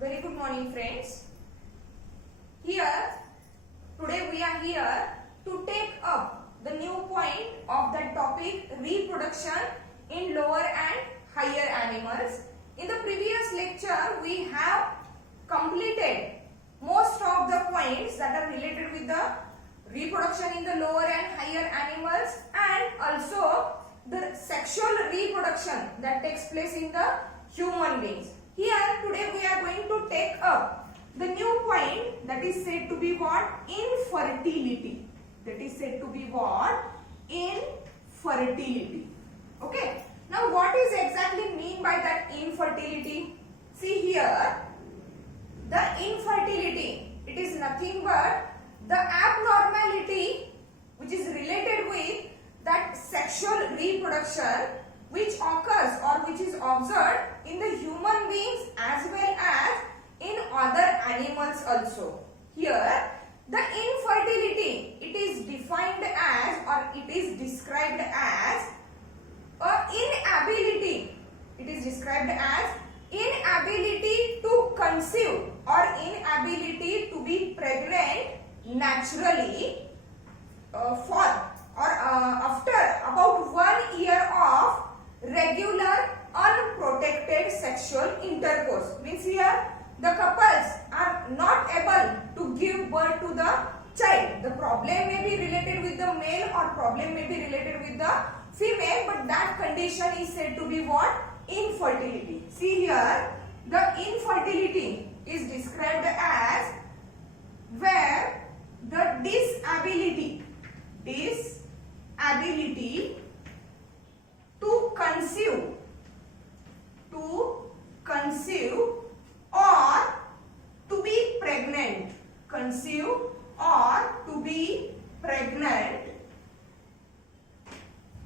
Very good morning, friends. Here, today we are here to take up the new point of that topic, reproduction in lower and higher animals. In the previous lecture, we have completed most of the points that are related with the reproduction in the lower and higher animals, and also the sexual reproduction that takes place in the human beings. Here today we are going to take up the new point that is said to be what? Infertility. That is said to be what? Infertility. Okay. Now what is exactly mean by that infertility? See here, the infertility, it is nothing but the abnormality which is related with that sexual reproduction which occurs or which is observed in the human beings as well as in other animals also. Here, the infertility, it is defined as or it is described as inability. It is described as inability to conceive or inability to be pregnant naturally after about 1 year of regular unprotected sexual intercourse. Means here the couples are not able to give birth to the child. The problem may be related with the male or problem may be related with the female, but that condition is said to be what? Infertility. See here, the infertility is described as where the disability to conceive or to be pregnant,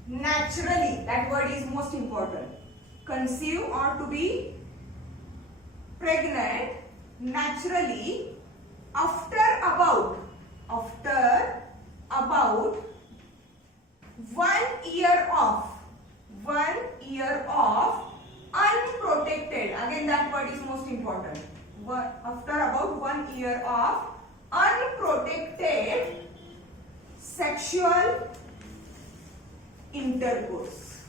naturally. That word is most important. Conceive or to be pregnant naturally after about 1 year of unprotected. Again, that word is most important. After about 1 year of unprotected sexual intercourse.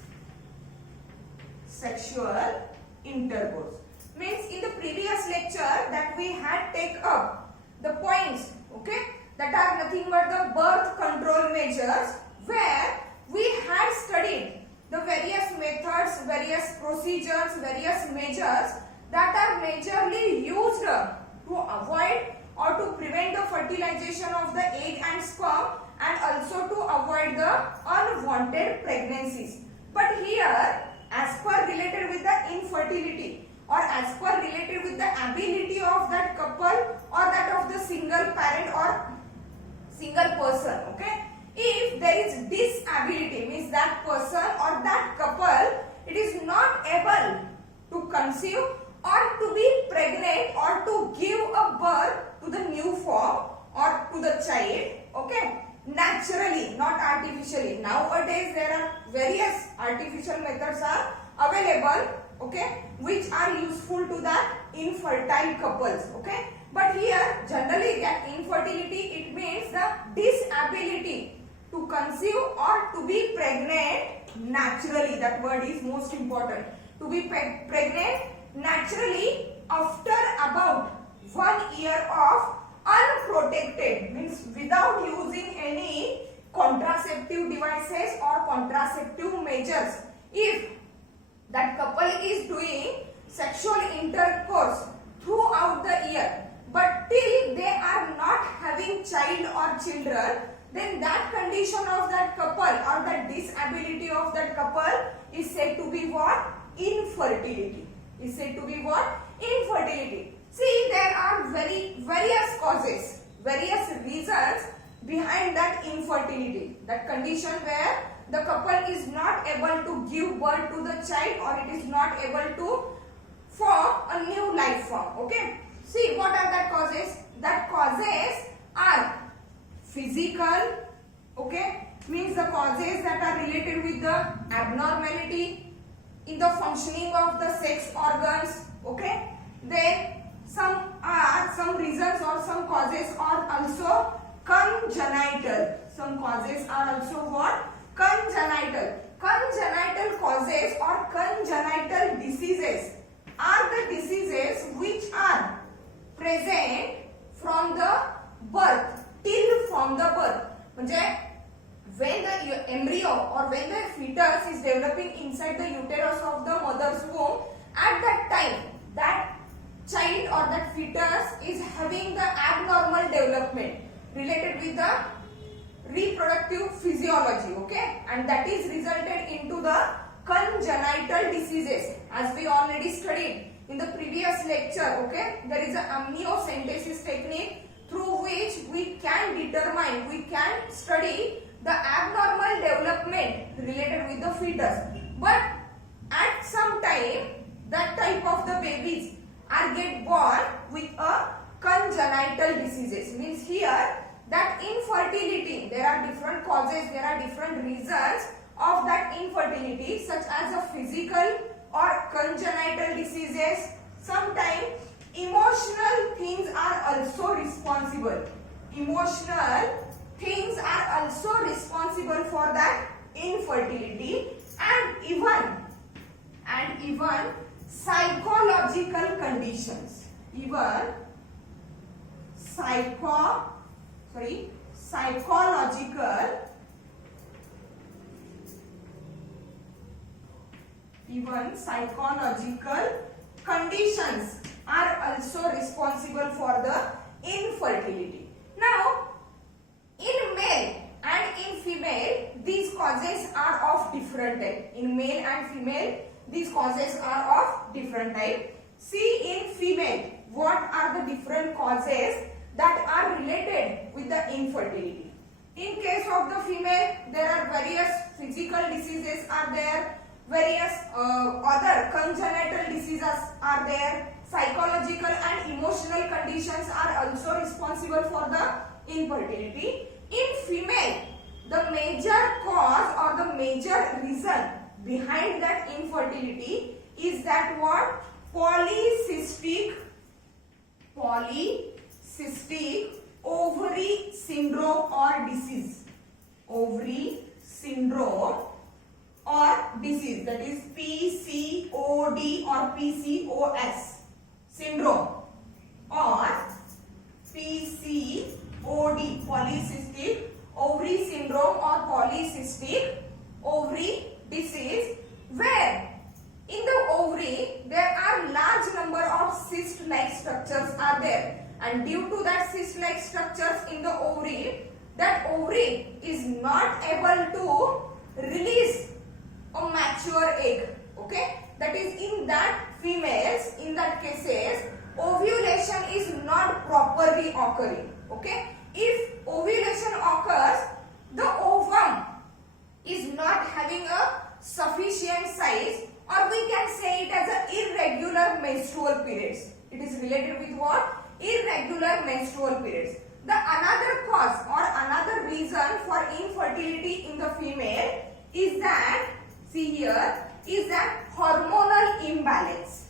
Means in the previous lecture that we had take up the points, okay, that are nothing but the birth control measures, where we had studied the various methods, various procedures, various measures that are majorly used to avoid or to prevent the fertilization of the egg and sperm, and also to avoid the unwanted pregnancies. But here, as per related with the infertility or as per related with the ability of that couple or that of the single parent or single person, okay, if there is disability, means that person or that couple, it is not able to conceive or to be pregnant or to give a birth to the new form or to the child, okay, naturally, not artificially. Nowadays there are various artificial methods are available, okay, which are useful to the infertile couples, okay. But here generally that infertility, it means the disability to conceive or to be pregnant naturally. That word is most important. To be pregnant naturally after about 1 year of unprotected, means without using any contraceptive devices or contraceptive measures. If that couple is doing sexual intercourse throughout the year, but till they are not having child or children, then that condition of that couple or that disability of that couple is said to be what? Infertility. Is said to be what? Infertility. See, there are various causes, various reasons behind that infertility. That condition where the couple is not able to give birth to the child or it is not able to form a new life form. Okay. See, what are that causes? That causes are physical, okay, means the causes that are related with the abnormality in the functioning of the sex organs, okay. Then some causes are also what? Congenital. Congenital causes or congenital diseases are the diseases which are present from the birth till from the birth. म्हणजे when the embryo or when the fetus is developing inside the uterus of the mother's womb, at that time that child or that fetus is having the abnormal development related with the reproductive physiology, okay, and that is resulted into the congenital diseases, as we already studied in the previous lecture. Okay, there is a amniocentesis technique through which we can determine, we can study the abnormal development related with the fetus. But at some time that type of the babies are get born with a congenital diseases, means here that infertility, there are different causes, there are different reasons of that infertility, such as a physical or congenital diseases. Sometimes emotional things are also responsible. Emotional things are also responsible for that infertility, and even psychological conditions, even psychological conditions are also responsible for the infertility. Now, in male and in female, these causes are of different type. In male and female, these causes are of different type. See, in female, what are the different causes that are related with the infertility? In case of the female, there are various physical diseases are there, various other congenital diseases are there, psychological and emotional conditions are also responsible for the infertility. In female, the major cause or the major reason behind that infertility is that what? Polycystic ovary syndrome or disease. Ovary syndrome or disease, that is PCOD or PCOS syndrome or PCOD, polycystic ovary syndrome or polycystic ovary disease, where in the ovary there are large number of cyst-like structures are there, and due to that cyst-like structures in the ovary, that ovary is not able to release a mature egg. Okay, that is in that females, in that cases, ovulation is not properly occurring. Okay, if ovulation occurs, the ovum is not having a sufficient size, or we can say it as a irregular menstrual periods. It is related with what? Irregular menstrual periods. The another cause or another reason for infertility in the female is that, see here, is that hormonal imbalance.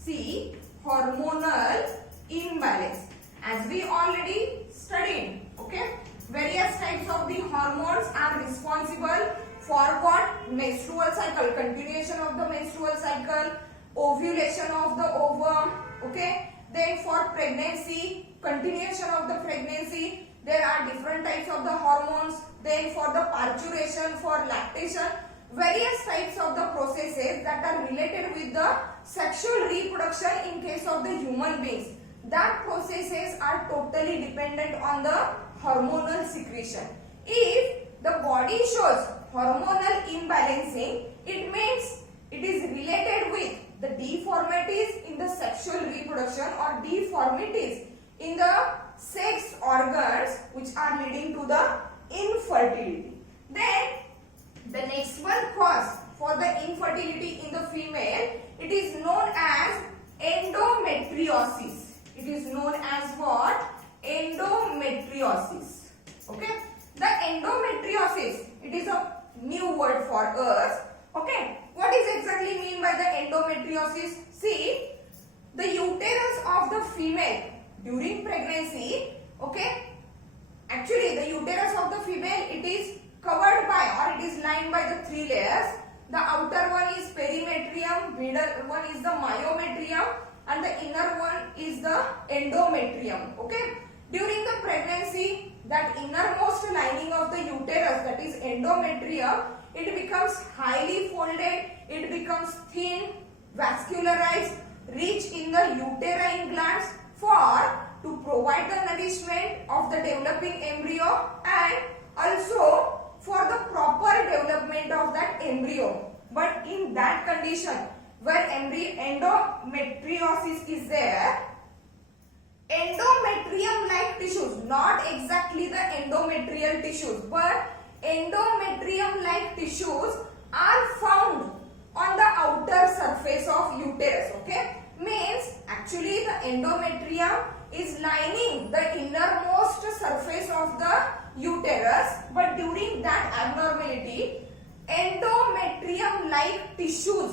See, hormonal imbalance. As we already studied, okay, various types of the hormones are responsible for what? Menstrual cycle, continuation of the menstrual cycle, ovulation of the ovum, okay. Then for pregnancy, continuation of the pregnancy, there are different types of the hormones. Then for the parturition, for lactation, various types of the processes that are related with the sexual reproduction in case of the human beings. That processes are totally dependent on the hormonal secretion. If the body shows hormonal imbalancing, it means it is related with the deformities in the sexual reproduction or deformities in the sex organs which are leading to the infertility. Then the next one cause for the infertility in the female, it is known as endometriosis. It is known as what? Endometriosis. Okay. The endometriosis, it is a new word for us. Okay. What is exactly mean by the endometriosis? See, the uterus of the female during pregnancy, okay, actually the uterus of the female, it is covered by or it is lined by the three layers. The outer one is perimetrium, middle one is the myometrium, and the inner one is the endometrium. Okay. During the pregnancy, that innermost lining of the uterus, that is endometrium, it becomes highly folded, it becomes thin, vascularized, rich in the uterine glands to provide the nourishment of the developing embryo and also for the proper development of that embryo. But in that condition where endometriosis is there, endometrium like tissues, not exactly the endometrial tissues, but endometrium like tissues are found on the outer surface of uterus. Okay, means actually the endometrium is lining the innermost surface of the uterus, but during that abnormality endometrium like tissues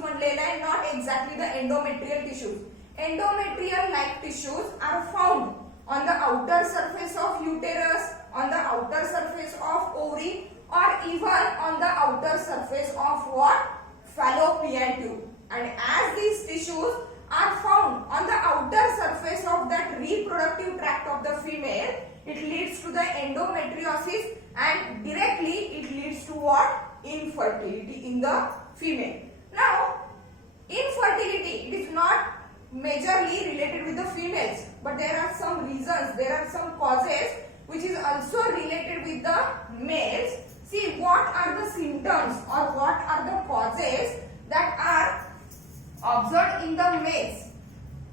म्हणलेला आहे, not exactly the endometrial tissues. Endometrial like tissues are found on the outer surface of uterus, on the outer surface of ovary, or even on the outer surface of what? Fallopian tube. And as these tissues are found on the outer surface of that reproductive tract of the female, it leads to the endometriosis and directly it leads to what? Infertility in the female. Now, infertility, it is not majorly related with the females, but there are some reasons, there are some causes which is also related with the males. See, what are the symptoms or what are the causes that are observed in the males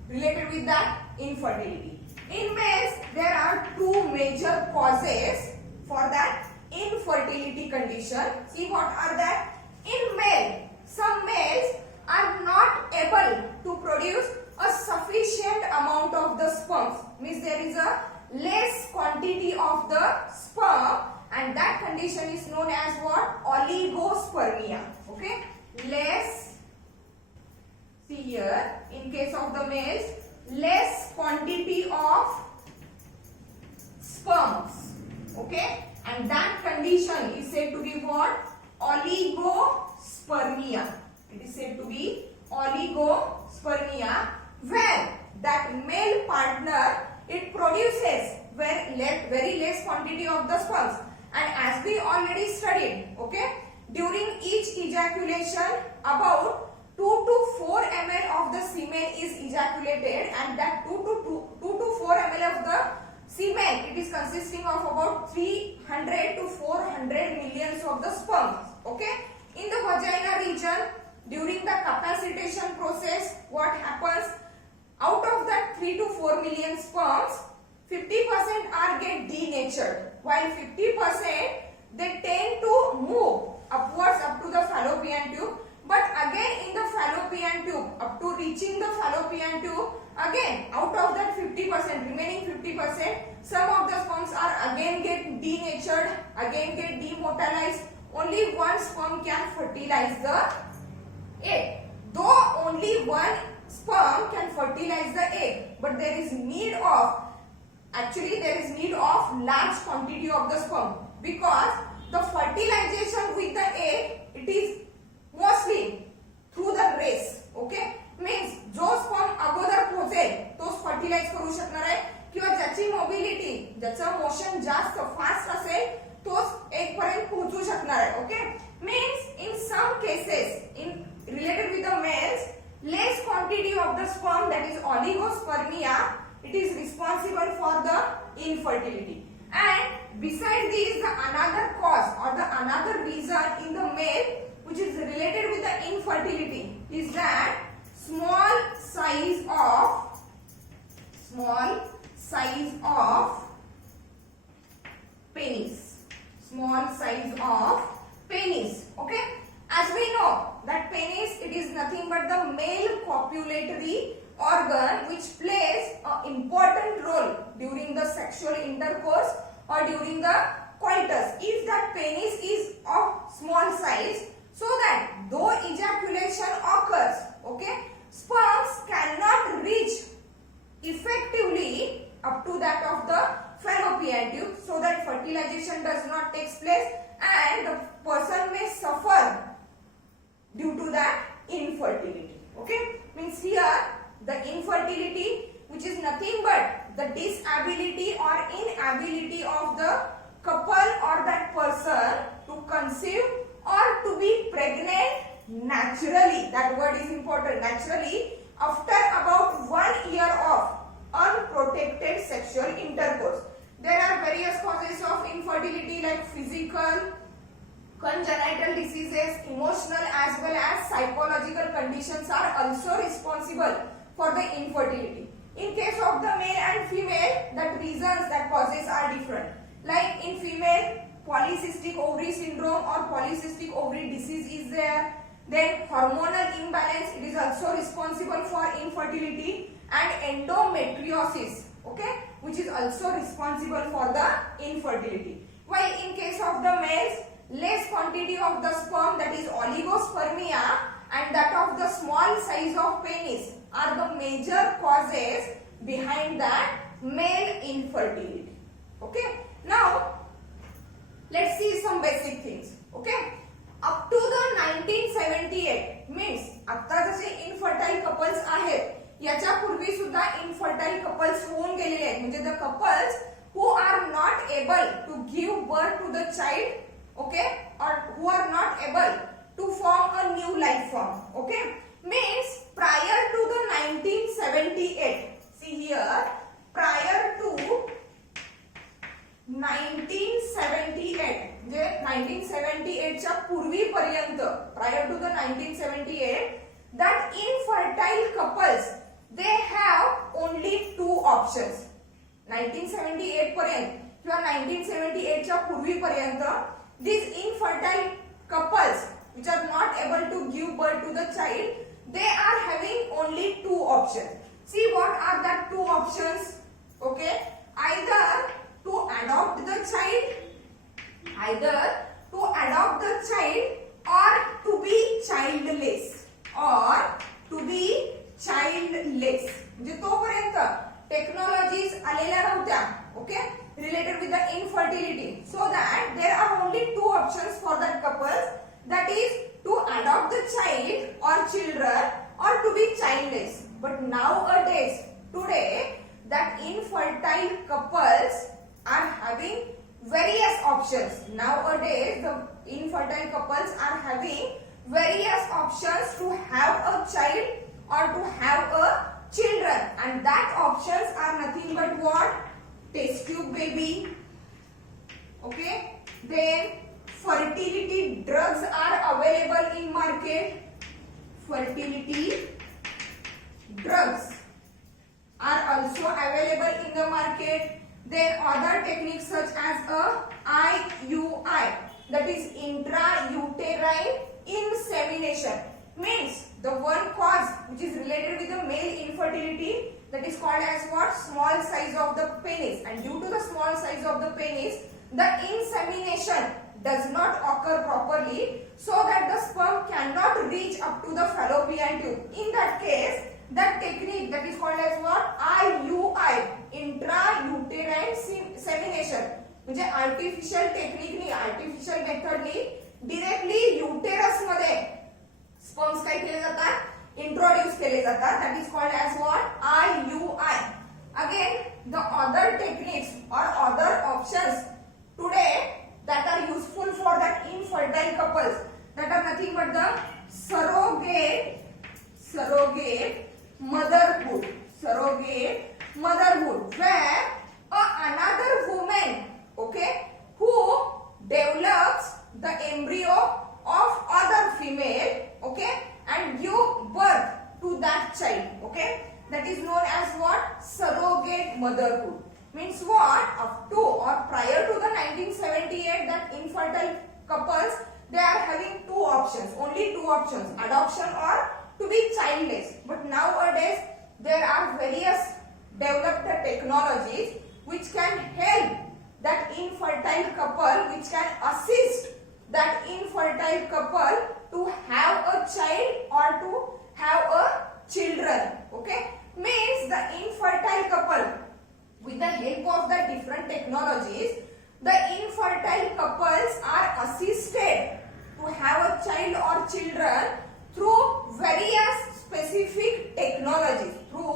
related with that infertility? In males, there are two major causes for that infertility condition. See, what are that? In male, some males are not able to produce a sufficient amount of the sperm. Means there is a less quantity of the sperm, and that condition is known as what? Oligospermia. Okay, less, see here, in case of the males, less quantity of sperms. Okay, and that condition is said to be what? Oligospermia. It is said to be oligospermia, where that male partner, it produces very less quantity of the sperms. And as we already studied, okay, during each ejaculation about 2 to 4 ml of the semen is ejaculated, and that 2 to 4 ml of the semen, it is consisting of about 300 to 400 millions of the sperms. Okay, in the vagina region, during the capacitation process, what happens? Out of that 3 to 4 million sperms, 50% are get denatured, while 50% they tend to move upwards up to the fallopian tube. But again in the fallopian tube, up to reaching the fallopian tube, again out of that 50%, remaining 50%, some of the sperms are again get denatured, again get demotilized. Only one sperm can fertilize the egg. Though only one sperm can fertilize the egg, but there is need of large quantity of the sperm, because the fertilization with the egg, it is mostly through the race. Okay, means जो sperm अगोदर पोहोचेल तोच fertilize करू शकणार आहे, किंवा ज्याची mobility, ज्याचं मोशन जास्त फास्ट असेल तोच egg पर्यंत पोहोचू शकणार आहे. Okay, means in some cases in related with the males, less quantity of the sperm, that is oligospermia, it is responsible for the infertility. And beside this, the another cause or the another reason in the male which is related with the infertility is that small size of penis. Small size of penis. Okay, as we know that penis, it is nothing but the male copulatory organ which plays an important role during the sexual intercourse or during the coitus. If that penis is of small size, so that though ejaculation occurs, okay, sperms cannot reach effectively up to that of the fallopian tube, the infertility, which is nothing but the disability or inability of the couple or that person to conceive or to be pregnant naturally. That word is important, naturally, after about 1 year of unprotected sexual intercourse. There are various causes of infertility like physical, congenital diseases, emotional as well as psychological conditions are also responsible for the infertility. In case of the male and female, that reasons, that causes are different. Like in female, polycystic ovary syndrome or polycystic ovary disease is there. Then hormonal imbalance, it is also responsible for infertility, and endometriosis, okay, which is also responsible for the infertility. While in case of the males, less quantity of the sperm, that is oligospermia, and that of the small size of penis are the major causes behind that male infertility. Okay. Now, let's see some basic things. Okay. Up to the 1978 means आता जसे इनफर्टाईल couples आहेत याच्या पूर्वी सुद्धा इनफर्टाईल couples होऊन गेलेले आहेत म्हणजे the couples who are not able to give birth to the child, okay, or who are not able to form a new life form, okay, means prior to the 1978, see here, prior to 1978 म्हणजे 1978 च्या पूर्वी पर्यंत, prior to the 1978, that infertile couples they have only two options. 1978 पर्यंत किंवा 1978 च्या पूर्वी पर्यंत these infertile couples which are not able to give birth to the child, they are having only two options. See what are that two options? Okay, either to adopt the child, or to be childless, म्हणजे तोपर्यंत technologies आलेल्या नव्हत्या, okay, related with the infertility, so that there are only two options for that couples, that is to adopt the child और children or to be childless. But nowadays, today, that infertile couples are having various options. Nowadays, the infertile couples are having various options to have a child or to have a children, and that options are nothing but what? Test tube baby. Okay. Then fertility drugs are available in market. Fertility drugs are also available in the market. Then other techniques such as a IUI, that is intrauterine insemination, means the one cause which is related with the male infertility, that is called as what? Small size of the penis, and due to the small size of the penis, the insemination does not occur properly, so that the sperm cannot reach up to the fallopian tube. In that case, that technique that is called as what? IUI, intrauterine insemination, म्हणजे artificial टेक्निकनी, artificial मेथडनी directly uterus मध्ये sperms काय केले जातात? Introduce केले जातात. That is called as what? IUI. Again, the other techniques or other options today that are useful for that infertile couples, that are nothing but the surrogate motherhood, where another woman, okay, who develops the embryo of other female, okay, and give birth to that child, okay, that is known as what? Surrogate motherhood. Means what? Up to or prior to the 1978, that infertile couples, they are having two options, only two options, adoption or to be childless. But nowadays there are various developed technologies which can help that infertile couple, which can assist that infertile couple to have a child or to have a children, okay. Means the infertile couple, with the help of the different technologies, the infertile couples are assisted to have a child or children through various specific technologies, through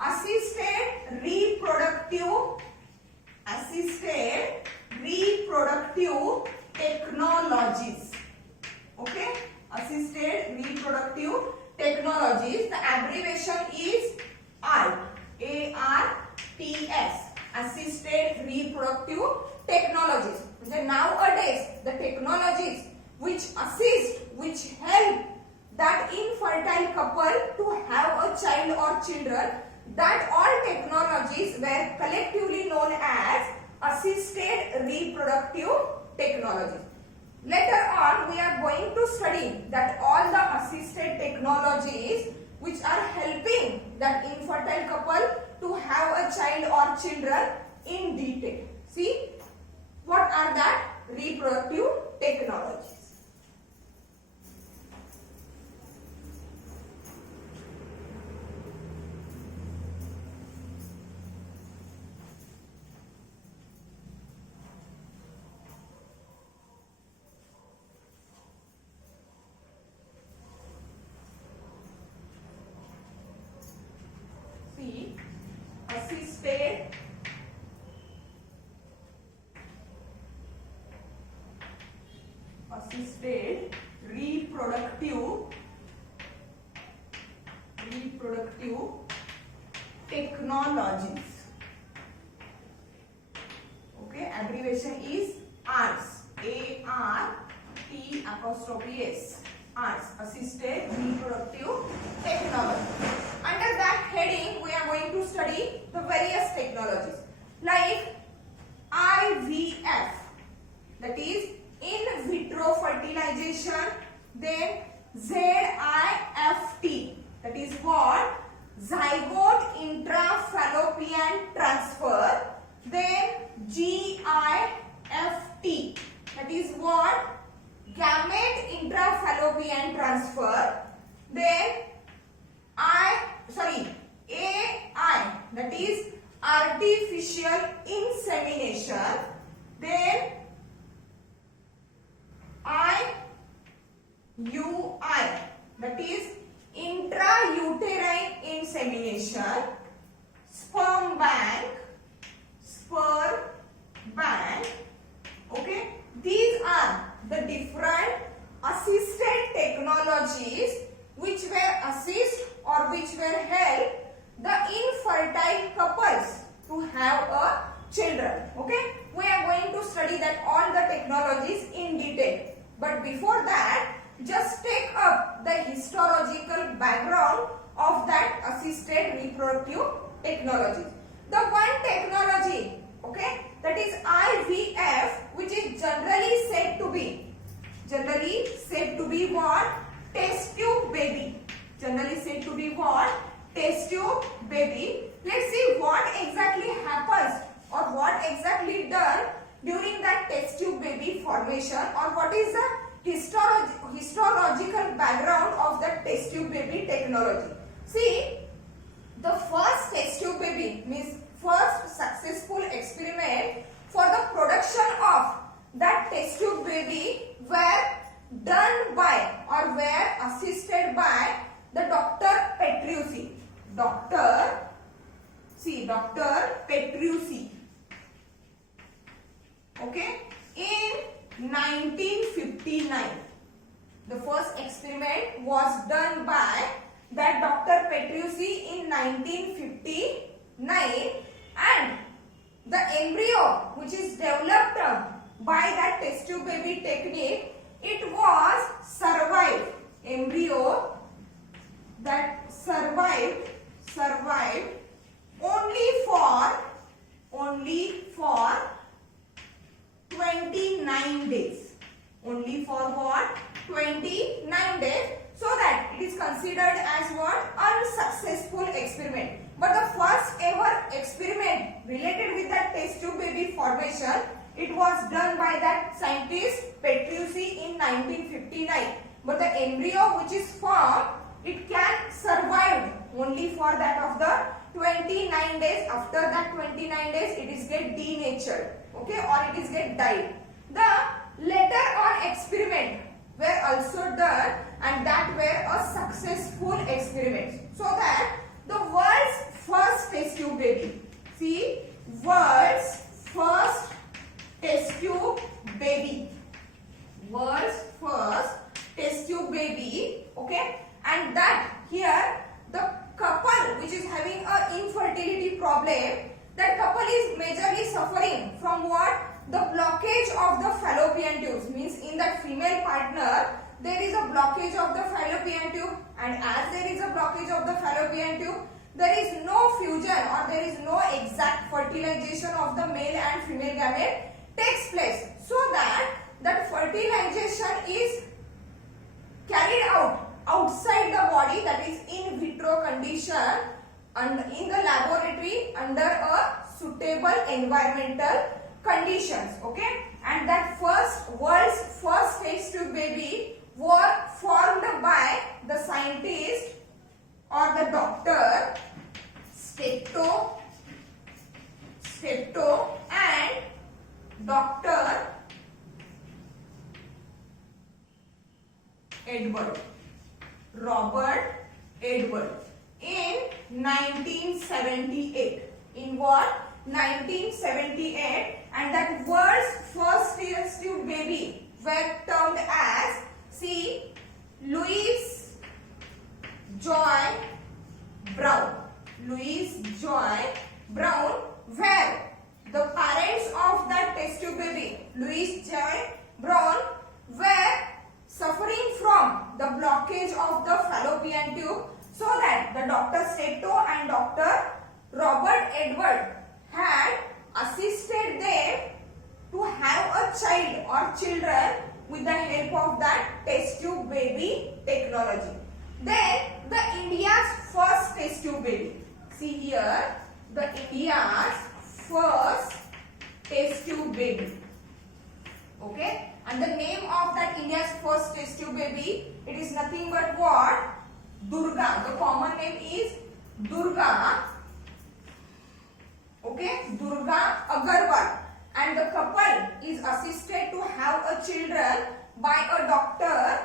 assisted reproductive technologies. Okay, assisted reproductive technologies. The abbreviation is ART. ARTS. Assisted reproductive technologies. Nowadays, the technologies which assist, which help that infertile couple to have a child or children, that all technologies were collectively known as assisted reproductive technologies. Later on, we are going to study that all the assisted technologies which are helping that infertile couple to have a child or children in detail. See, what are that reproductive technologies? See, assisted reproductive technologies. Okay, abbreviation is ARTS. ART''S. ARTS, assisted reproductive technology. Under that heading, we are going to study the various technologies like IVF, that is in vitro fertilization, then ZIFT, that is what? Zygote intrafallopian transfer, then GIFT, that is what? Gamete intrafallopian transfer, then AI, that is artificial insemination, then IUI, that is intrauterine insemination, sperm bank. Okay, these are the different assisted technologies which were assist or which were help the infertile couples to have a children. Okay, we are going to study that all the technologies in detail. But before that, just take up the historical background of that assisted reproductive technologies. The one technology, okay, that is IVF, which is generally said to be what? Test tube baby. Generally said to be what? Test tube baby. Let's see what exactly happens or what exactly done during that test tube baby formation, or what is the historical background of that test tube baby technology. See, the first test tube baby means first successful experiment for the production of that test tube baby were done by or were assisted by the Dr. Petrucci. Dr. Petrucci. Okay, in 1959, the first experiment was done by that Dr. Petrucci in 1959, and the embryo which is developed by that test tube baby technique, it was survived. Embryo that survived only for 29 days. Only for what? 29 days. So that it is considered as what? Unsuccessful experiment. But the first ever experiment related with that test tube baby formation, it was done by that scientist Petrucci in 1959. But the embryo which is formed, it can survive only for that of the 29 days. After that 29 days, it is get denatured, okay, or it is get died. The later on experiment were also done, and that were a successful experiment. So that the world's first problem. That couple is majorly suffering from what? The blockage of the fallopian tubes. Means in that female partner, there is a blockage of the fallopian tube, and as there is a blockage of the fallopian tube, there is no fusion or there is no exact fertilization of the male and female gamete takes place. So that fertilization is carried out outside the body, that is in vitro condition and in the laboratory under a suitable environmental conditions. Okay, and that world's first test tube baby were formed by the scientist or the doctor Steptoe and Dr. Robert Edward in 1978. In what? 1978. And that world's first test tube baby were termed as, see, Louise Joy Brown. Louise Joy Brown, where the parents of that test tube baby, Louise Joy Brown, were suffering from the blockage of the fallopian tube, so that the Dr. Steptoe and Dr. Robert Edward had assisted them to have a child or children with the help of that test tube baby technology. Then the India's first test tube baby. See here, the India's first test tube baby. Okay, and the name of that India's first test tube baby, it is nothing but what? Durga. The common name is Durga. Okay, Durga Agarwal. And the couple is assisted to have a children by a doctor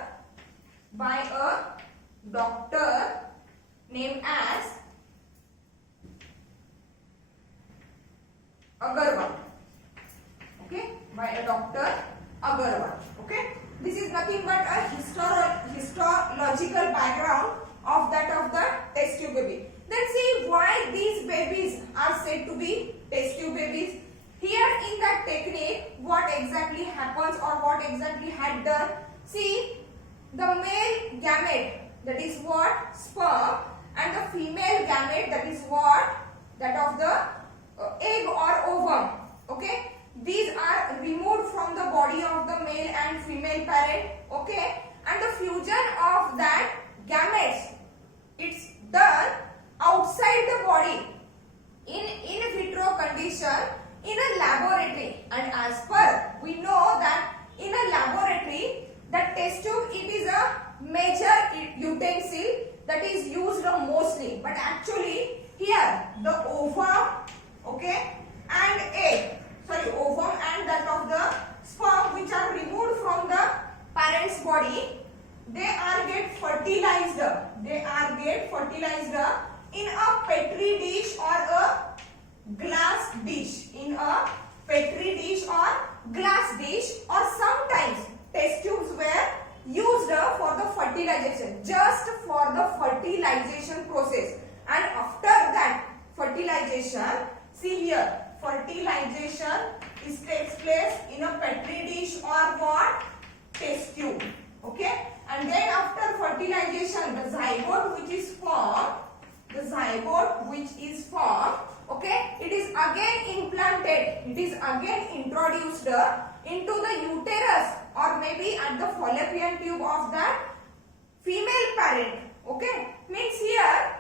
named as Agarwal. Okay, by a Dr. Agarwal. Okay, this is nothing but a histological background of the test tube baby. Then see why these babies are said to be test tube babies. Here in that technique, what exactly happens or what exactly had done? See, the male gamete, that is what? Sperm, and the female gamete, that is what? That of the egg or ovum. Okay, these are removed from the body of the male and female parent. Okay, and the fusion of that gametes, it's done outside the body in vitro condition in a laboratory. And as per we know that in a laboratory, the test tube, it is a major utensil that is used mostly, but actually here the ovum, okay, and egg, ovum and that of the sperm, which are removed from the parent's body, they are get fertilized in a petri dish or a glass dish, or sometimes test tubes were used for the fertilization, just for the fertilization process. And after that fertilization, see here, fertilization takes place in a petri dish or what? Test tube. Okay, and then after fertilization, the zygote which is formed, okay, it is again implanted, it is again introduced into the uterus or maybe at the fallopian tube of that female parent. Okay, means here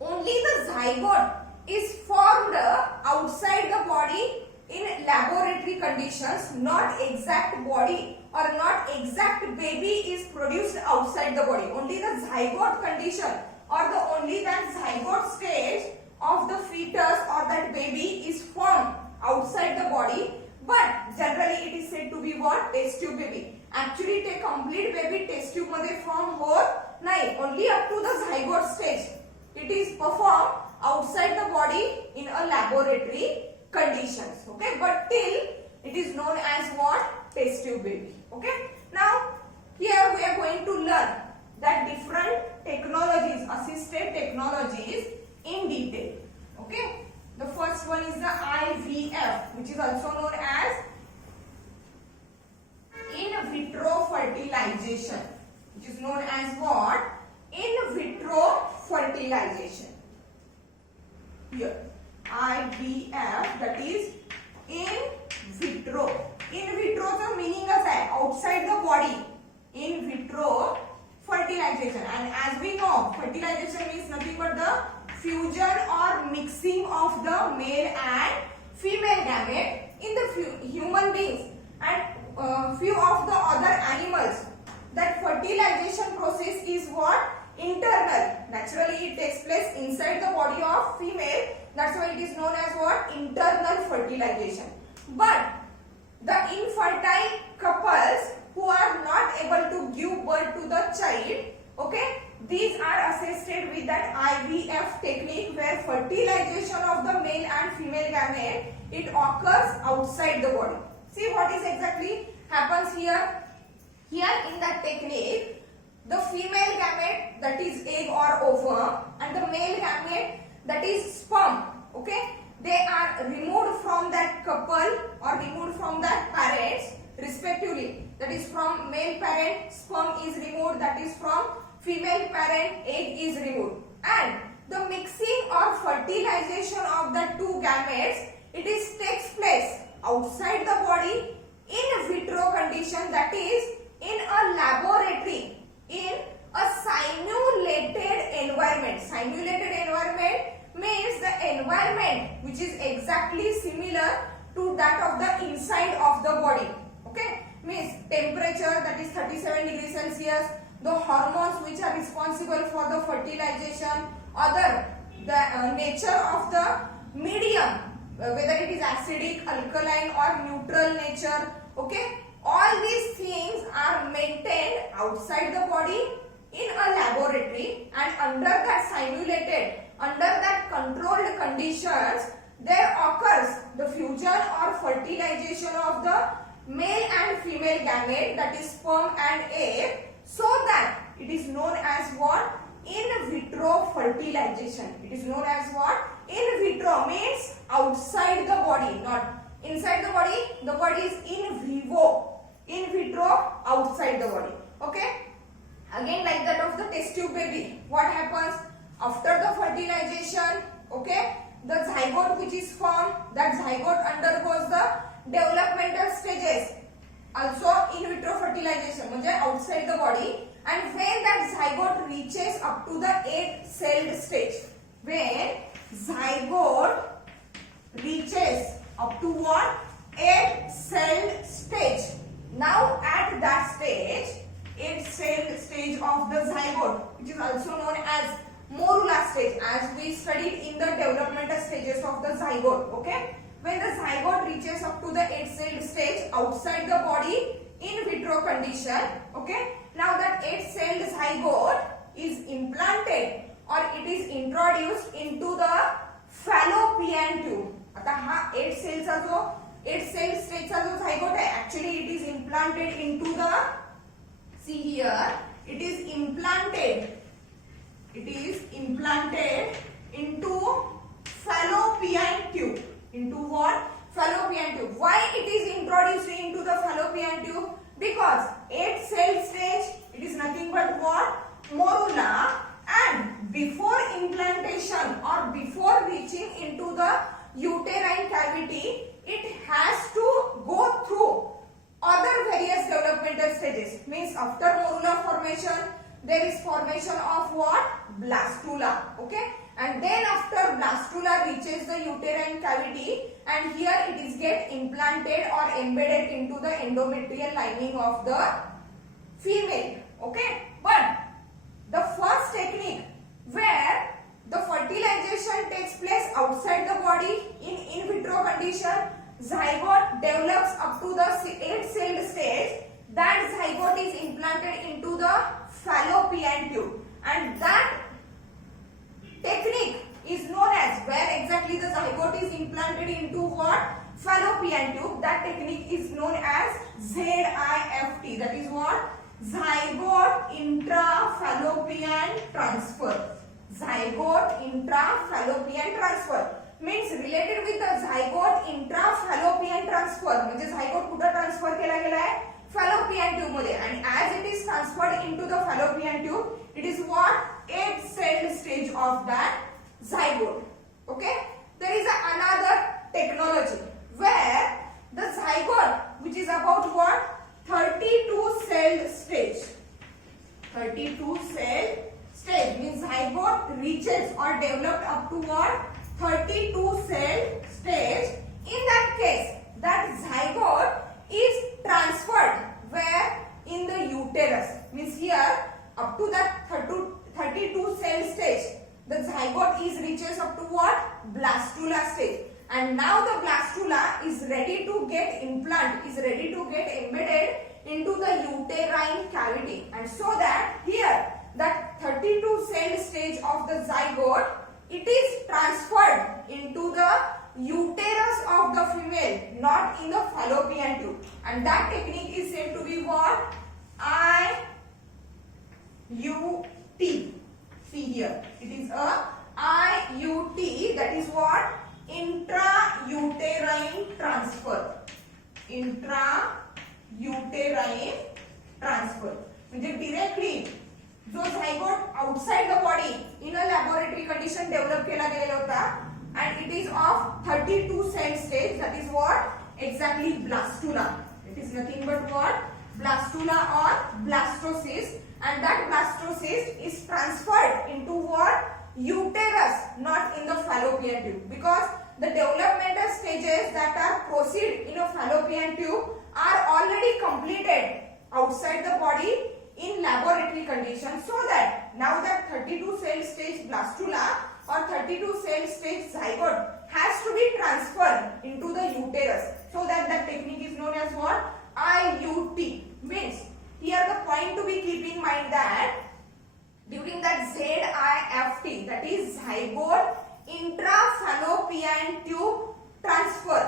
only the zygote is formed outside the body in laboratory conditions, not exact body or not exact baby is produced outside the body. Only the zygote condition or only that zygote stage of the fetus or that baby is formed outside the body, but generally it is said to be what? Test tube baby. Actually ते complete baby test tube मध्ये form होत नाही, only up to the zygote stage it is performed outside the body in a laboratory conditions. Okay, but till it is known as what? Test tube baby. Okay, now here we are going to learn that different technologies, assisted technologies in detail. Okay, one is the IVF, which is also known as in vitro fertilization, which is known as what? In vitro fertilization. Here, IVF, that is in vitro. In vitro the meaning is outside the body. In vitro fertilization, and as we know, fertilization means nothing but the fusion or mixing of the male and female gamete in the human beings and few of the other animals. That fertilization process is what? Internal. Naturally it takes place inside the body of female. That's why it is known as what? Internal fertilization. But the infertile couples who are not able to give birth to the child, okay, these are assisted with that IVF technique, where fertilization of the male and female gamete, it occurs outside the body. See what is exactly happens here. Here in that technique, the female gamete, that is egg or ovum, and the male gamete, that is sperm, okay, they are removed from that couple or removed from that parents respectively. That is, from male parent sperm is removed, that is from female parent egg is removed, and the mixing or fertilization of the two gametes, it is takes place outside the body in vitro condition, that is in a laboratory, in a simulated environment. Simulated environment means the environment which is exactly similar to that of the inside of the body, okay, means temperature, that is 37 degrees Celsius, the hormones which are responsible for the fertilization, the nature of the medium, whether it is acidic, alkaline or neutral nature, okay, all these things are maintained outside the body in a laboratory, and under that simulated, under that controlled conditions, there occurs the fusion or fertilization of the male and female gamete, that is sperm and egg, so that it is known as what? In vitro fertilization. It is known as what? In vitro means outside the body, not inside the body. The body is in vivo. In vitro, outside the body. Okay? Again, like that of the test tube baby. What happens after the fertilization? Okay? The zygote which is formed, that zygote undergoes the developmental stages. Also in vitro fertilization, means outside the body. And when that zygote reaches up to the 8-celled stage, when zygote reaches up to what? 8-celled stage. Now at that stage, 8-celled stage of the zygote, which is also known as morula stage, as we studied in the developmental stages of the zygote, okay? When the zygote reaches up to the 8-celled stage outside the body in vitro condition, okay? Now that 8-celled zygote is implanted or it is introduced into the fallopian tube. आता हा 8 cellचा जो 8-cell stageचा जो zygote आहे, actually it is implanted into the, see here, it is implanted into fallopian tube. Into what? Fallopian tube. Why it is introduced into the fallopian tube? Because 8-cell stage, it is nothing but what? Morula, and before implantation or before reaching into the uterine cavity, it has to go through other various developmental stages. Means after morula formation, there is formation of what? Blastula. Okay? And then after blastula reaches the uterine cavity, and here it is get implanted or embedded into the endometrial lining of the female. Okay? But the first technique where the fertilization takes place outside the body in vitro condition, zygote develops up to the 8-celled stage, that zygote is implanted into the fallopian tube, and that technique is known as, where exactly the zygote is implanted into what? Fallopian tube. That technique is known as ZIFT. That is what? Zygote intrafallopian transfer. Zygote intrafallopian transfer means related with the transfer म्हणजे zygote कुठे transfer केला गेलाय fallopian tube मध्ये and as it is transferred into the fallopian tube it is what 8 celled stage of that zygote. Okay, there is another technology where the zygote which is about what 32 celled stage. 32 cell stage means zygote reaches or developed up to what 32 cell stage. In that case that zygote is transferred where in the uterus means here up to that 32 cell stage the zygote is reaches up to what blastula stage, and now the blastula is ready to get embedded into the uterine cavity, and so that here that 32 cell stage of the zygote it is transferred into the uterus of the female, not in the fallopian tube, and that technique is said to be what IUT. See here it is a IUT, that is what intrauterine transfer. Intrauterine transfer म्हणजे directly जो zygote outside the body in a laboratory condition develop केला गेलेला होता and it is of 32 cell stage, that is what exactly blastula. It is nothing but what blastula or blastocyst, and that blastocyst is transferred into what uterus, not in the fallopian tube, because the developmental stages that are proceed in a fallopian tube are already completed outside the body in laboratory conditions, so that now that 32 cell stage blastula or 32 cell stage zygote has to be transferred into the uterus, so that that technique is known as what IUT. Means here the point to be keep in mind that during that ZIFT, that is zygote intrafallopian tube transfer,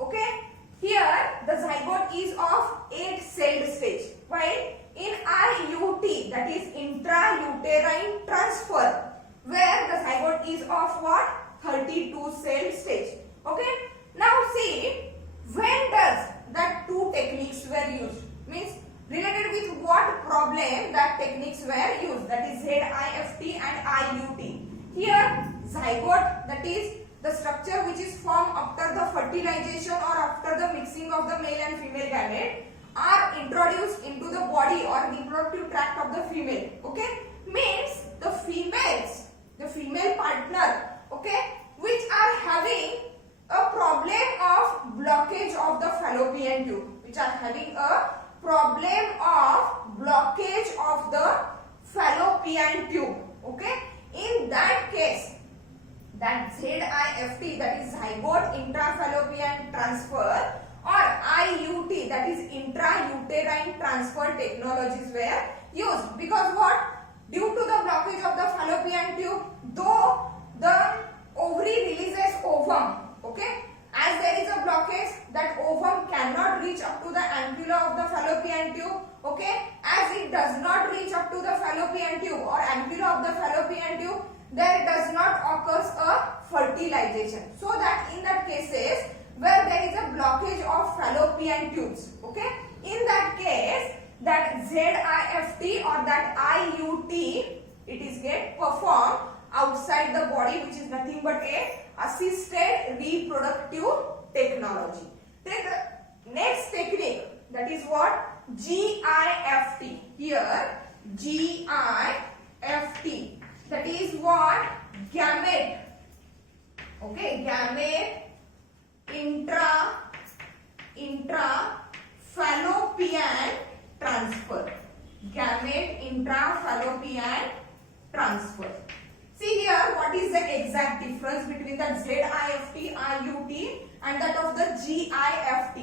okay, here the zygote is of 8 celled stage, while in IUT, that is intrauterine transfer, where the zygote is of what 32 cell stage. Okay, now see when does that two techniques were used, means related with what problem that techniques were used, that is ZIFT and IUT. Here zygote, that is the structure which is formed after the fertilization or after the mixing of the male and female gamete are introduced into the body or reproductive tract of the female. Okay, means the female partner, okay, which are having a problem of blockage of the fallopian tube, which are having a problem of blockage of the fallopian tube. Okay, in that case that ZIFT, that is zygote intrafallopian transfer, or IUT, that is intrauterine transfer technologies were used, because what due to the blockage of the fallopian tube, though the ovary releases ovum, okay, as there is a blockage that ovum cannot reach up to the ampulla of the fallopian tube, okay, as it does not reach up to the fallopian tube or ampulla of the fallopian tube, there does not occurs a fertilization, so that in that cases where there is a blockage of fallopian tubes, okay, in that case that ZIFT or that IUT it is get performed outside the body, which is nothing but a assisted reproductive technology. Then the next technique, that is what GIFT. Here GIFT, that is what gamete, okay, gamete intrafallopian transfer. Gamete intrafallopian transfer. See here what is the exact difference between the ZIFT, IUT and that of the GIFT.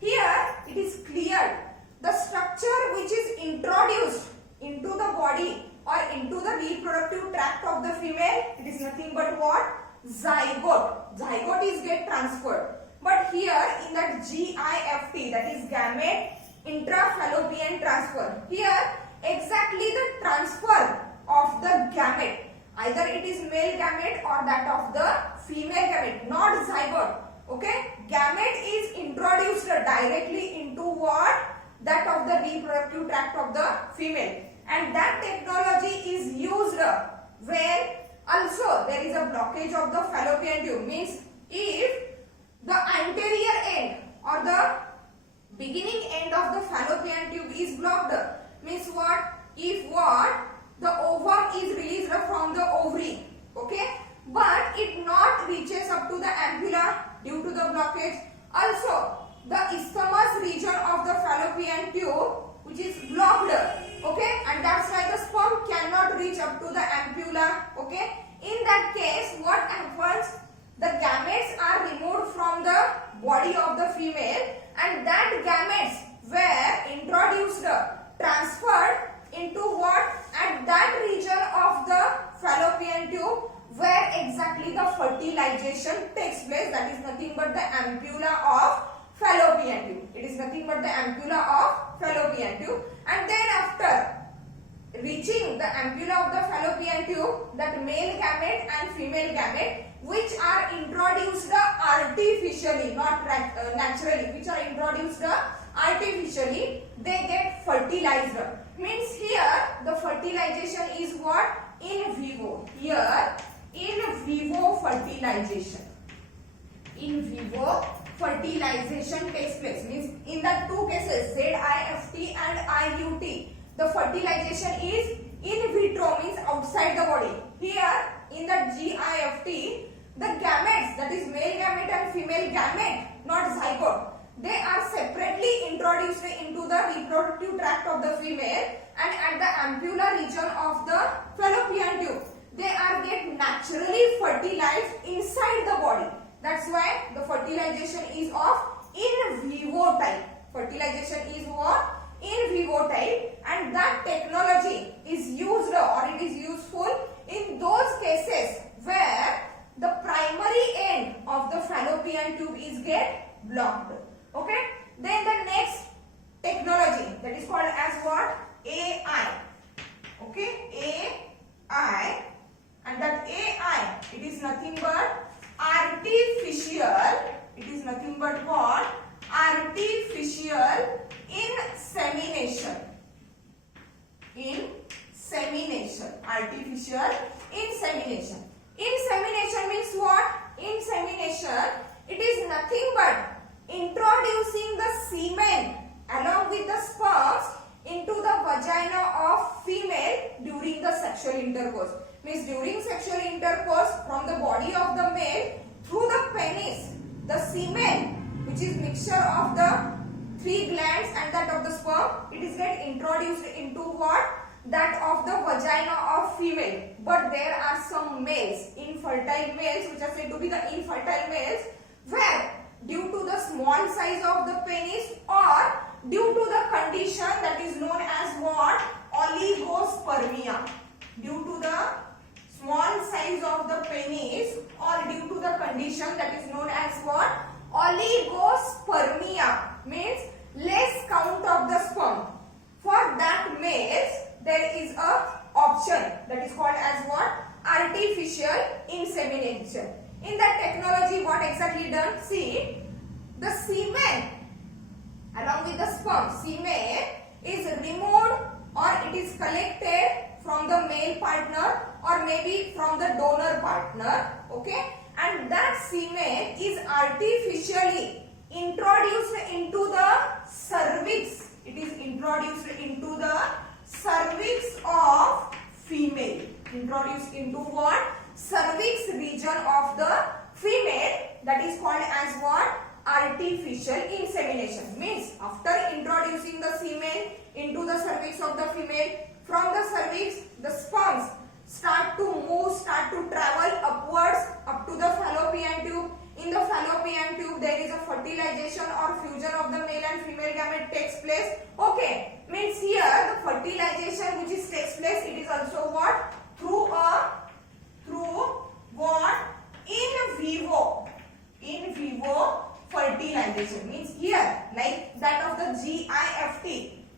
Here it is clear the structure which is introduced into the body or into the reproductive tract of the female, it is nothing but what zygote. Zygote is get transferred, but here in that GIFT, that is gamete intrafallopian transfer, here exactly the transfer of the gamete, either it is male gamete or that of the female gamete, not zygote. Okay, gamete is introduced directly into what? That of the reproductive tract of the female. And that technology is used where also there is a blockage of the fallopian tube. Means if the anterior end or the beginning end of the fallopian tube is blocked, means what? If what? The ovum is released from the ovary, okay, but it not reaches up to the ampulla due to the blockage. Also, the isthmus region of the fallopian tube which is blocked, okay, and that's why the sperm cannot reach up to the ampulla, okay. In that case, what happens? The gametes are removed from the body of the female, and that gametes were introduced, transferred into what? At that region of the fallopian tube where exactly the fertilization takes place. That is nothing but the ampulla of fallopian tube. It is nothing but the ampulla of fallopian tube. And then after reaching the ampulla of the fallopian tube, that male gamete and female gamete which are introduced artificially, not naturally, which are introduced artificially, they get fertilized. Means here the fertilization is what? In vivo. Here in vivo fertilization. In vivo fertilization takes place. Means in the two cases, ZIFT and IUT, the fertilization is in vitro, means outside the body. Here in the GIFT, the gametes, that is male gamete and female gamete, not zygote, they are separately introduced into the reproductive tract of the female, and at the ampulla region of the fallopian tube, they are get naturally fertilized inside the body. That's why the fertilization is of in vivo type. Fertilization is what? In vivo type, and that technology is used or it is useful in those cases where the primary end of the fallopian tube is get blocked. Okay. Then the next technology, that is called as what? AI. Okay. AI, and that AI, it is nothing but artificial. It is nothing but what? Artificial insemination. Insemination. Artificial insemination. Insemination means what? Insemination, it is nothing but introducing the semen along with the sperms into the vagina of female during the sexual intercourse. Means during sexual intercourse from the body of the male through the penis, the semen, which is mixture of the three glands and that of the sperm, it is get introduced into what? That of the vagina of female. But there are some males, infertile males, which are said to be the infertile males, where due to the small size of the penis or due to the condition that is known as what? Oligospermia. Due to the small size of the penis or due to the condition that is known as what? Oligospermia, means less count of the sperm. For that males, there is a option that is called as what? Artificial insemination. In that technology, what exactly done? See, the semen along with the sperm, semen is removed or it is collected from the male partner or maybe from the donor partner, okay, and that semen is artificially introduced into the cervix. It is introduced into the cervix of female. Introduced into what? Cervix region of the female, that is called as what? Artificial insemination. Means after introducing the semen into the cervix of the female, from the cervix the sperms start to move, start to travel upwards up to the fallopian tube. In the fallopian tube there is a fertilization or fusion of the male and female gamete takes place. Okay, means here the fertilization which is takes place, it is also what? Through what? In vivo fertilization. Means here like that of the GIFT.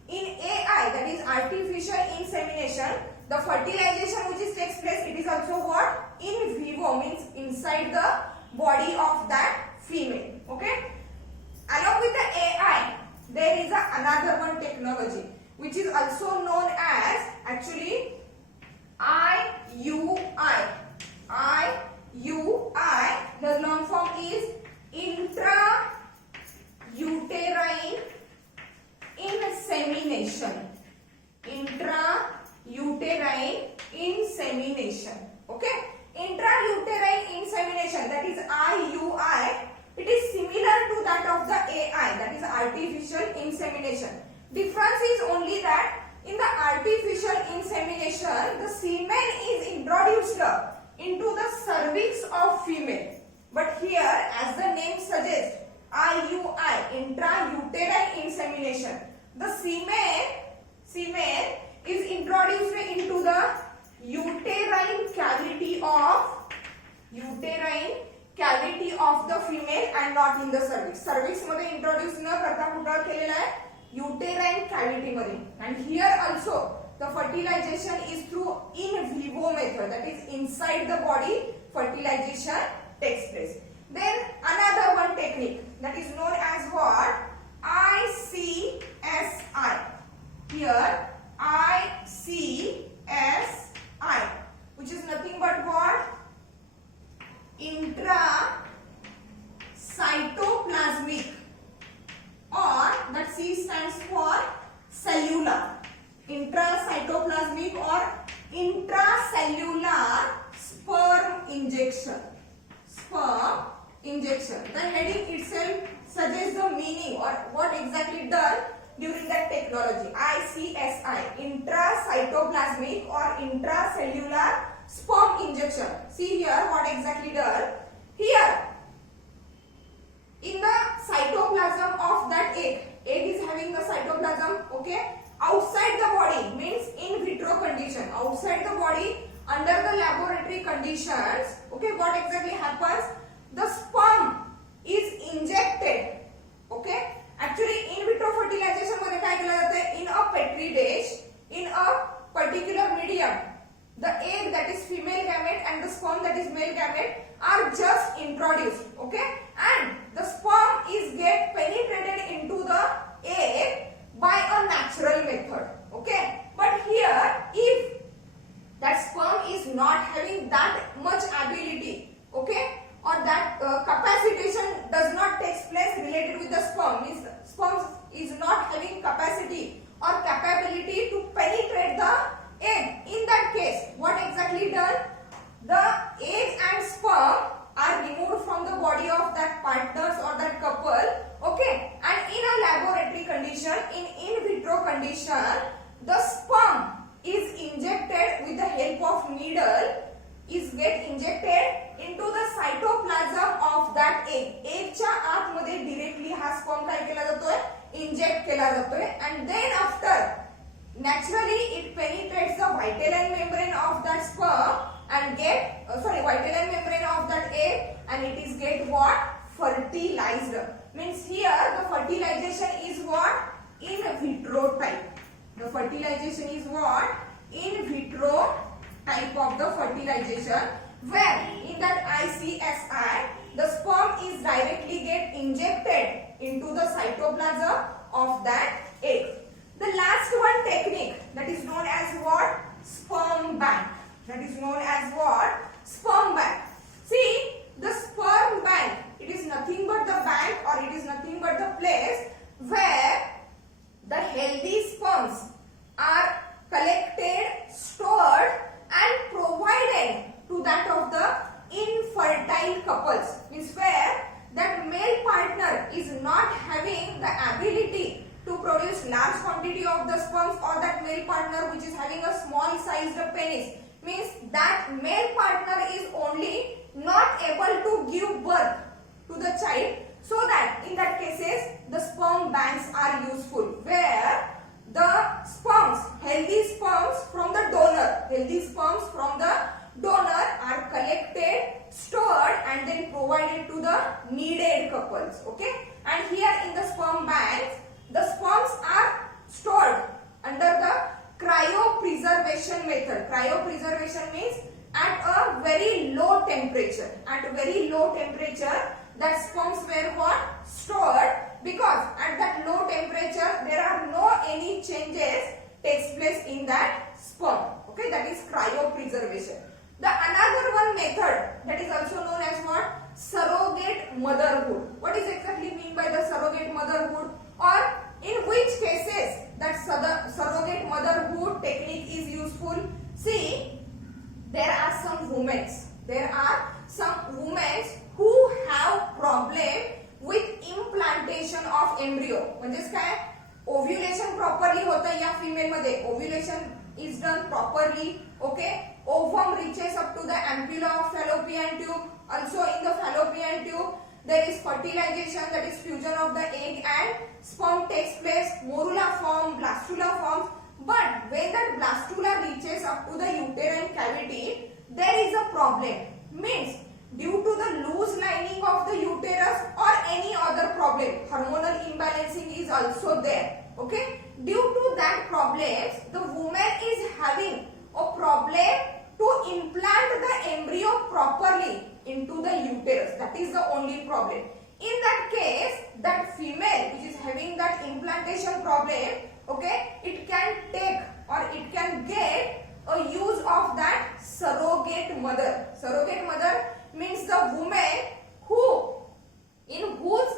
In AI, that is artificial insemination, the fertilization which is takes place, it is also what? In vivo, means inside the body of that female. Okay. Along with the AI, there is another one technology which is also known as actually IUI. IUI, the long form is intrauterine insemination. Intrauterine insemination. Okay, intrauterine insemination, that is IUI. It is similar to that of the AI, that is artificial insemination. Difference is only that in the artificial insemination, the semen is introduced into the cervix of female. But here, as the name suggests, IUI, intrauterine insemination, the semen is introduced into the uterine cavity of the female and not in the cervix. Cervix मध्ये introduce न करता कुठं केलेला आहे, uterine cavity मध्ये. And here also the fertilization is through in vivo method, that is inside the body fertilization takes place. Then another one technique that is known as what? ICSI. Here ICSI, which is nothing but what? Intracytoplasmic, or that C stands for cellular. Intracytoplasmic or intracellular sperm injection. Sperm injection. The heading itself suggests the meaning or what exactly done during that technology. ICSI, intracytoplasmic or intracellular sperm injection. See here what exactly done. Here in the cytoplasm of that egg is having the cytoplasm, okay, outside the body, means in vitro condition, outside the body under the laboratory conditions, okay, what exactly happens? The sperm is injected, okay. Actually in vitro fertilization मध्ये काय केलं जातं, in a petri dish, in a particular medium, the egg that is female gamete and the sperm that is male gamete are just introduced, okay, and the sperm is get penetrated into the egg by a natural method, okay. But here if that sperm is not having that much ability, okay, or that capacitation does not take place related with the sperm, means sperm is not having capacity or capability to penetrate the egg. In that case, what exactly done? The egg and sperm are removed from the body of that partners or that couple, okay, and in a laboratory condition, in vitro condition, the sperm is injected with the help of needle, is get injected into the cytoplasm of that egg. Eggच्या आतमध्ये directly हा sperm काय केला जातोय, inject केला जातोय, and then after naturally it penetrates the vitelline membrane of that sperm and get vitelline membrane of that egg, and it is get what? Fertilized. Means here the fertilization is what? In vitro type. The fertilization is what? In vitro type of the fertilization, where in that ICSI the sperm is directly get injected into the cytoplasm of that egg. The last one technique that is known as what? Sperm bank. That is known as what? Sperm bank. See, the sperm bank, it is nothing but the bank, or it is nothing but the place where the healthy sperms are collected, stored and provided to that of the infertile couples. Means where that male partner is not having the ability to produce large quantity of the sperms, or that male partner which is having a small sized penis, means that male partner is only not able to give birth to the child, so that in that cases the sperm banks are useful, where the sperms, healthy sperms from the donor are collected, stored and then provided to the needed couples, okay. And here in the sperm banks, the sperms are stored under the cryopreservation method. Cryopreservation means at a very low temperature. At a very low temperature, that sperms were what? Stored because at that low temperature there are no any changes takes place in that sperm. Okay, that is cryopreservation. The another one method that is also known as what? Surrogate motherhood. What is exactly mean by the surrogate motherhood, or in which cases that surrogate motherhood technique is useful? See, there are some women who have problem with implantation of embryo. म्हणजेच काय, ovulation properly होतं या female मध्ये, ovulation is done properly. Okay, ovum reaches up to the ampulla of fallopian tube. Also in the fallopian tube there is fertilization, that is fusion of the egg and sperm takes place, morula form, blastula forms. But when that blastula reaches up to the uterine cavity, there is a problem. Means due to the loose lining of the uterus or any other problem, hormonal imbalancing is also there. Okay, due to that problems, the woman is having a problem to implant the embryo properly into the uterus. That is the only problem. In that case, that female which is having that implantation problem, okay, it can take or it can get a use of that surrogate mother. Surrogate mother means the woman in whose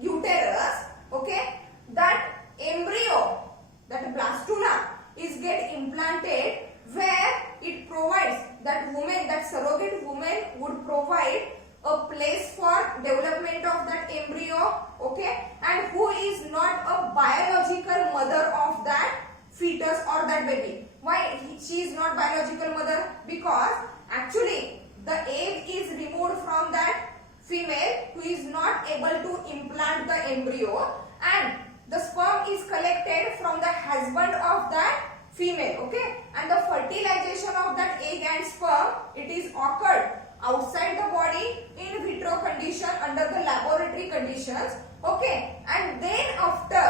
uterus, okay, that embryo, that blastula is get implanted, where it provides that woman, that surrogate woman would provide a place for development of that embryo, okay, and who is not a biological mother of that fetus or that baby. Why she is not biological mother? Because actually the egg is removed from that female who is not able to implant the embryo, and the sperm is collected from the husband of that female, okay, and the fertilization of that egg and sperm, it is occurred outside the body in vitro condition under the laboratory conditions, okay, and then after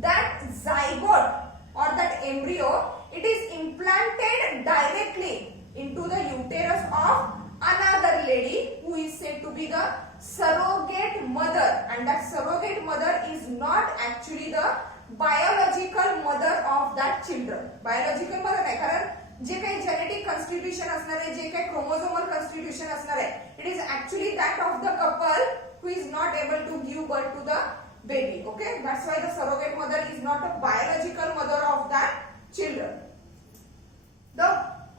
that zygote or that embryo, it is implanted directly into the uterus of another lady who is said to be the surrogate mother, and that surrogate mother is not actually the biological mother of that children. Biological mother नाही, कारण जे काही genetic constitution असणार आहे, जे काही chromosomal constitution असणार आहे, it is actually that of the couple who is not able to give birth to the baby. Okay, that's why the surrogate mother is not a biological mother of that children. The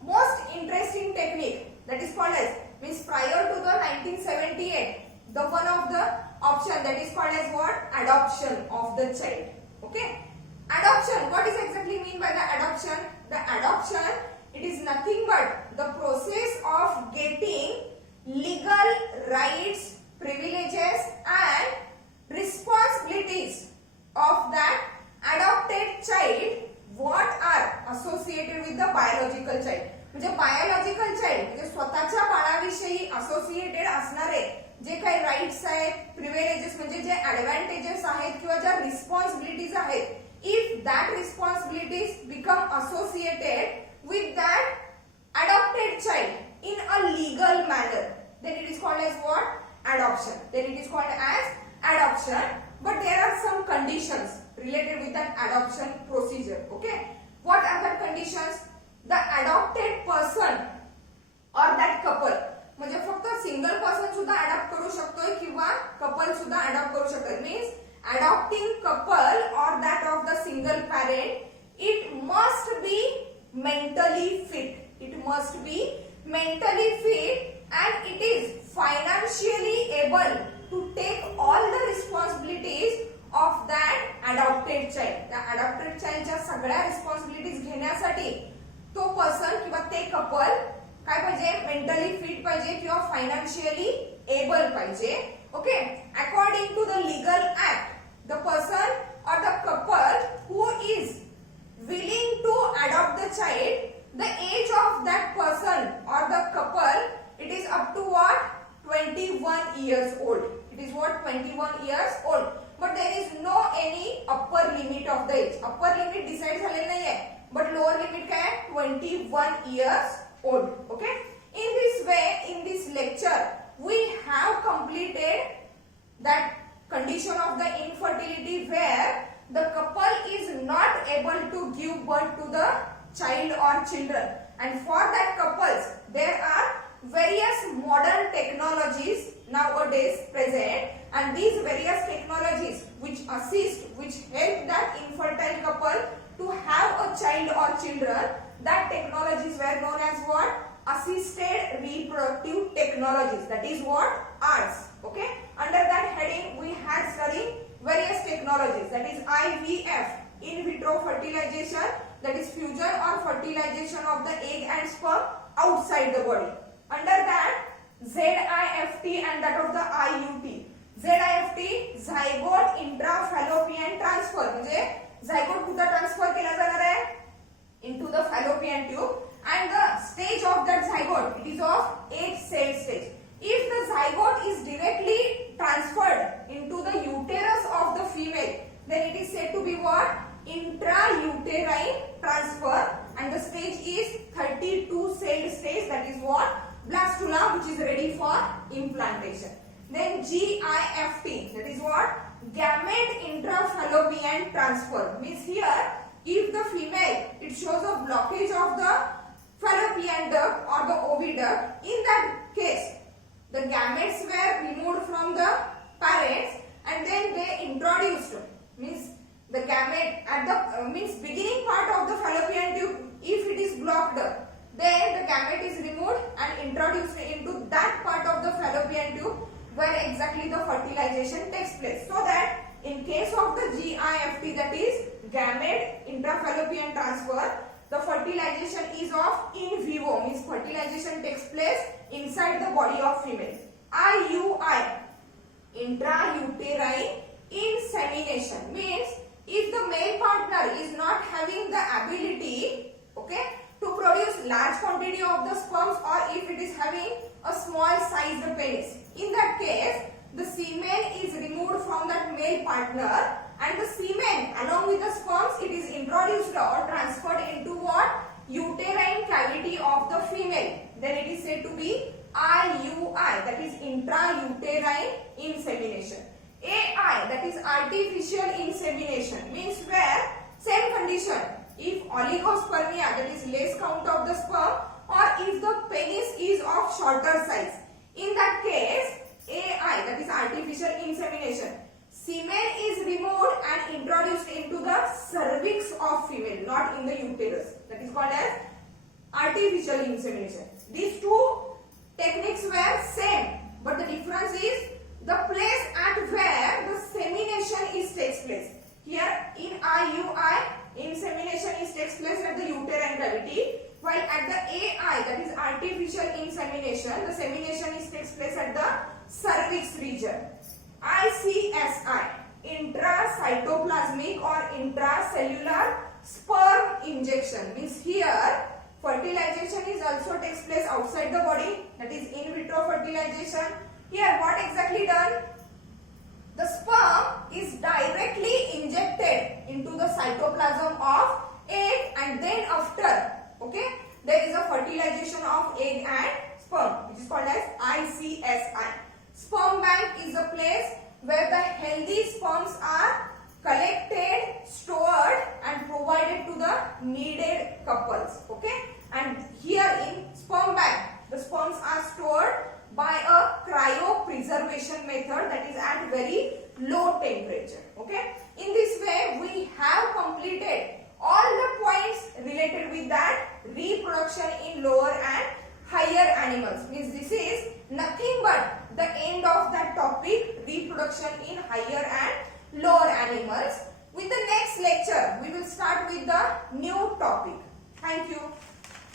most interesting technique that is called as, means prior to the 1978, the one of the option that is called as what? Adoption of the child. Okay, adoption, what is exactly mean by the adoption? The adoption, it is nothing but the process of getting legal rights, privileges and responsibilities of that adopted child what are associated with the biological child. म्हणजे biological child म्हणजे स्वतःच्या बाळाविषयी associated असणारे जे काही rights आहेत, privileges म्हणजे जे advantages आहेत किंवा ज्या रिस्पॉन्सिबिलिटीज आहेत, if that responsibilities become associated with that adopted child in a legal manner, then it is called as what? Adoption. Then it is called as adoption. But there are some conditions related with that adoption procedure. Okay, what are the conditions? The adopted person or that couple, म्हणजे फक्त single person सुद्धा adopt करू शकतोय किंवा couple सुद्धा adopt करू शकतो. Means adopting couple or that of the single parent, it must be mentally fit. It must be mentally fit and it is financially able to take all the responsibilities of that adopted child. त्या adopted childच्या सगळ्या responsibilities घेण्यासाठी तो person किंवा ते couple काय पाहिजे? Mentally fit पाहिजे किंवा फायनान्शियली एबल पाहिजे. Okay, according to the legal act, the person or the couple who is willing to adopt the child, the age of that person or the couple, it is up to what? 21 years old. It is what? 21 years old. But there is no any upper limit of the age. Upper limit decide झालेलं नाहीये, but lower limit काय आहे? 21 years old. Okay. In this way, in this lecture, we have completed that condition of the infertility where the couple is not able to give birth to the child or children, and for that couples there are various modern technologies nowadays present, and these various technologies which assist, which help that infertile couple to have a child or children, that technologies were known as what? Assisted reproductive technologies, that is what? ARTS. Okay, under that heading we had studied various technologies, that is IVF, in vitro fertilization, that is fusion or fertilization of the egg and sperm outside the body. Under that ZIFT and that of the IUT. ZIFT zygote intrafallopian transfer, म्हणजे zygote कुठे transfer केला जाणार आहे? Into the fallopian tube, and the stage of that zygote, it is of egg-cell stage. If the zygote is directly transferred into the uterus of the female, then it is said to be what? Intrauterine transfer, and the stage is 32-celled stage, that is what? Blastula, which is ready for implantation. Then GIFT, that is what? Gamete intrafallopian transfer, means here if the female, it shows a blockage of the fallopian duct or the oviduct, in that case the gametes were removed from the parents and then they introduced, means the gamete at the means beginning part of the fallopian tube, if it is blocked, then the gamete is removed and introduced into that part of the fallopian tube where exactly the fertilization takes place, so that in case of the GIFT, that is gamete intrafallopian transfer, the fertilization is of in vivo, means fertilization takes place inside the body of female. IUI, intrauterine insemination, means if the male partner is not having the ability, okay, to produce large quantity of the sperms, or if it is having a small sized penis, in that case the semen is removed from that male partner, and the semen along with the sperms, it is introduced or transferred into what? Uterine cavity of the female. Then it is said to be IUI, that is intrauterine insemination. AI, that is artificial insemination, means where same condition, if oligospermia, that is less count of the sperm, or if the penis is of shorter size, in that case AI, that is artificial insemination, semen is removed and introduced into the cervix of female, not in the uterus, that is called as artificial insemination. These two techniques were same, but the difference is the place at where the semination is takes place. Here in IUI, insemination is takes place at the uterine cavity, while at the AI, that is artificial insemination, the semination is takes place at the cervix region. ICSI, intracytoplasmic or intracellular sperm injection, means here fertilization is also takes place outside the body, that is in vitro fertilization. Here what exactly done? The sperm is directly injected into the cytoplasm of egg, and then after, okay, there is a fertilization of egg and sperm, which is called as ICSI. Sperm bank is a place where the healthy sperms are collected, stored and provided to the needed couples, okay, and here in sperm bank the sperms are stored by a cryopreservation method, that is at very low temperature, okay. In this way we have completed all the points related with that reproduction in lower and higher animals, means this is nothing but the end of that topic, reproduction in higher and lower animals. With the next lecture we will start with the new topic. Thank you.